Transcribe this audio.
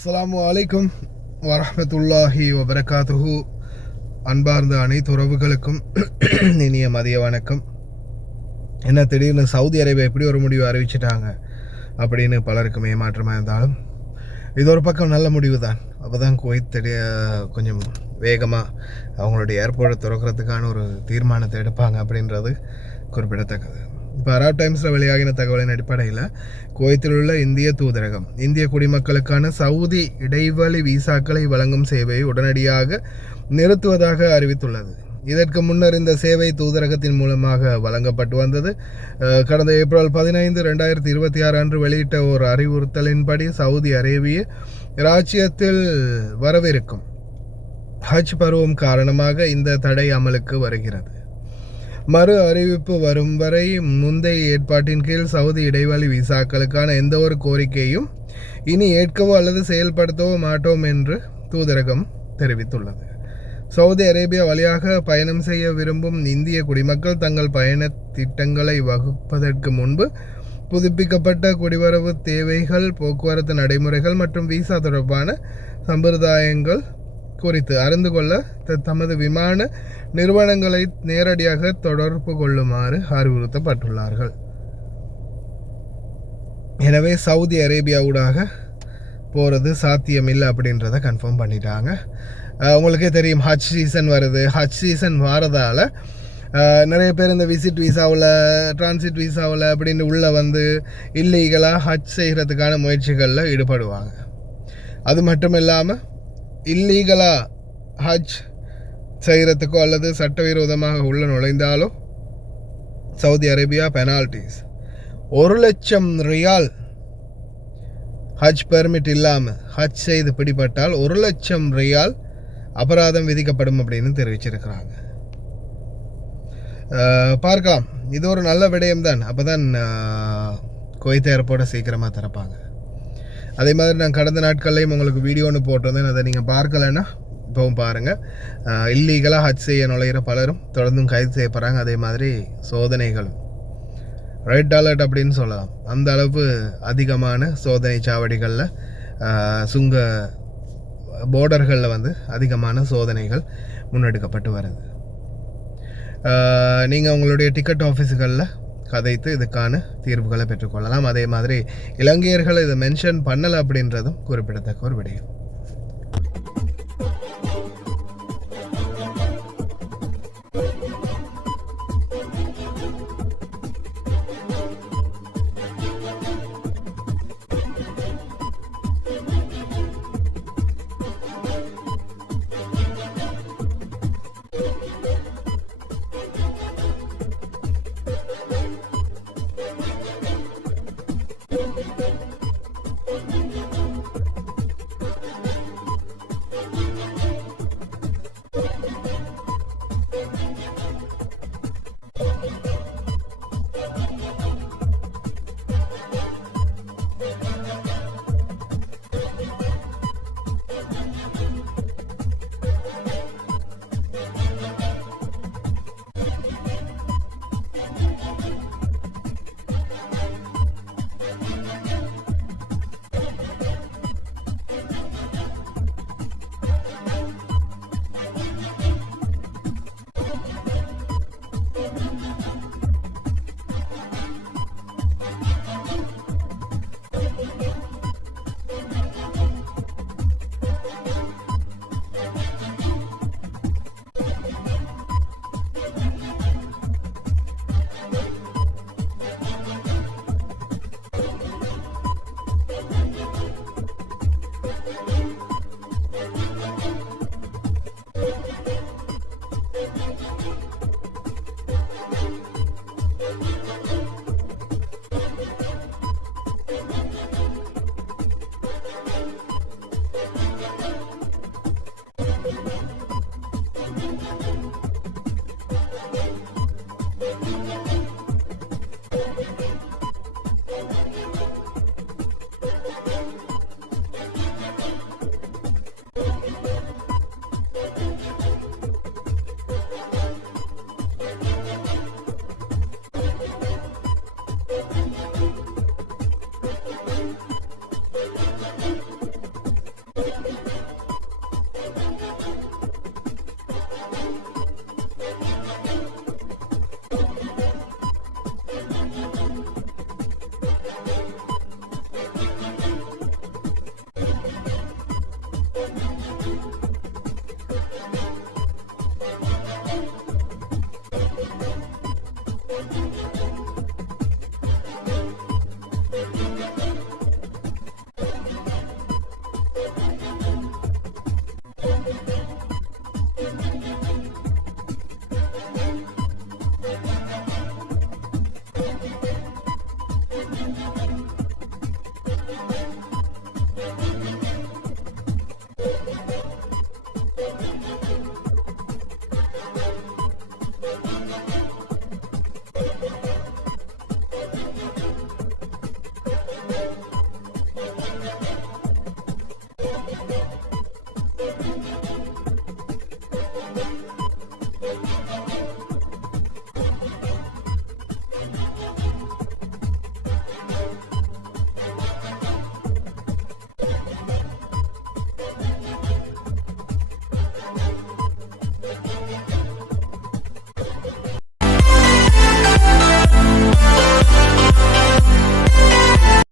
அஸ்ஸலாமு அலைக்கும் வரஹ்மத்துல்லாஹி வபரகாத்துஹு. அன்பார்ந்த அனைத்து உறவுகளுக்கும் இனிய மதிய வணக்கம். என்ன திடீர்னு சவுதி அரேபியா எப்படி ஒரு முடிவு அறிவிச்சிட்டாங்க அப்படின்னு பலருக்கும் ஏமாற்றமாக இருந்தாலும் இது ஒரு பக்கம் நல்ல முடிவு தான். அப்போ தான் குவைத் கொஞ்சம் வேகமாக அவங்களுடைய ஏர்போர்ட்டை திறக்கிறதுக்கான ஒரு தீர்மானத்தை எடுப்பாங்க அப்படின்றது குறிப்பிடத்தக்கது. இப்போ அராப் டைம்ஸில் வெளியாகின தகவலின் அடிப்படையில் குவைத்தில் உள்ள இந்திய தூதரகம் இந்திய குடிமக்களுக்கான சவுதி இடைவெளி விசாக்களை வழங்கும் சேவையை உடனடியாக நிறுத்துவதாக அறிவித்துள்ளது. இதற்கு முன்னர் இந்த சேவை தூதரகத்தின் மூலமாக வழங்கப்பட்டு வந்தது. கடந்த ஏப்ரல் 15, 2026 அன்று வெளியிட்ட ஒரு அறிவுறுத்தலின்படி சவுதி அரேபிய இராச்சியத்தில் வரவிருக்கும் ஹஜ் பருவம் காரணமாக இந்த தடை அமலுக்கு வருகிறது. மறு அறிவிப்பு வரும் வரை முந்தைய ஏற்பாட்டின் கீழ் சவுதி இடைவெளி விசாக்களுக்கான எந்த ஒரு கோரிக்கையும் இனி ஏற்கவோ அல்லது செயல்படுத்தவோ மாட்டோம் என்று தூதரகம் தெரிவித்துள்ளது. சவுதி அரேபியா வழியாக பயணம் செய்ய விரும்பும் இந்திய குடிமக்கள் தங்கள் பயண திட்டங்களை வகுப்பதற்கு முன்பு புதுப்பிக்கப்பட்ட குடிவரவு தேவைகள், போக்குவரத்து நடைமுறைகள் மற்றும் விசா தொடர்பான சம்பிரதாயங்கள் குறித்து அறிந்து கொள்ள தமது விமான நிறுவனங்களை நேரடியாக தொடர்பு கொள்ளுமாறு அறிவுறுத்தப்பட்டுள்ளார்கள். எனவே சவுதி அரேபியாவுடாக போகிறது சாத்தியமில்லை அப்படின்றத கன்ஃபார்ம் பண்ணிட்டாங்க. உங்களுக்கே தெரியும், ஹஜ் சீசன் வருது. ஹஜ் சீசன் வரதால் நிறைய பேர் இந்த விசிட் விசாவில், டிரான்சிட் விசாவில் அப்படின்னு உள்ளே வந்து இல்லீகலாக ஹஜ் செய்கிறதுக்கான முயற்சிகளில் ஈடுபடுவாங்க. அது மட்டும் இல்லாமல் இல்லீகலாக ஹஜ் செய்கிறதுக்கோ அல்லது சட்டவிரோதமாக உள்ள நுழைந்தாலோ சவுதி அரேபியா பெனால்டிஸ் 1,00,000 ரியால் ஹஜ் பெர்மிட் இல்லாமல் ஹஜ் செய்து பிடிபட்டால் 1,00,000 ரியால் அபராதம் விதிக்கப்படும் அப்படின்னு தெரிவிச்சிருக்கிறாங்க. பார்க்கலாம், இது ஒரு நல்ல விடயம்தான். அப்போ தான் குவைத் ஏர்போர்ட்டை சீக்கிரமாக திறப்பாங்க. அதே மாதிரி நான் கடந்த நாட்கள்லையும் உங்களுக்கு வீடியோன்னு போட்டிருந்தேன். அதை நீங்கள் பார்க்கலைன்னா இப்போவும் பாருங்கள். இல்லீகலாக ஹஜ் செய்ய நுழைகிற பலரும் தொடர்ந்தும் கைது செய்யப்படுறாங்க. அதே மாதிரி சோதனைகளும் ரெட் அலர்ட் அப்படின்னு சொல்லலாம். அந்த அளவு அதிகமான சோதனை சாவடிகளில், சுங்க போர்டர்களில் வந்து அதிகமான சோதனைகள் முன்னெடுக்கப்பட்டு வருது. நீங்கள் உங்களுடைய டிக்கெட் ஆஃபீஸுகளில் கதைத்து இதுக்கான தீர்வுகளை பெற்றுக்கொள்ளலாம். அதே மாதிரி இலங்கையர்களை இதை மென்ஷன் பண்ணலை அப்படின்றதும் குறிப்பிடத்தக்க ஒரு விடயம்.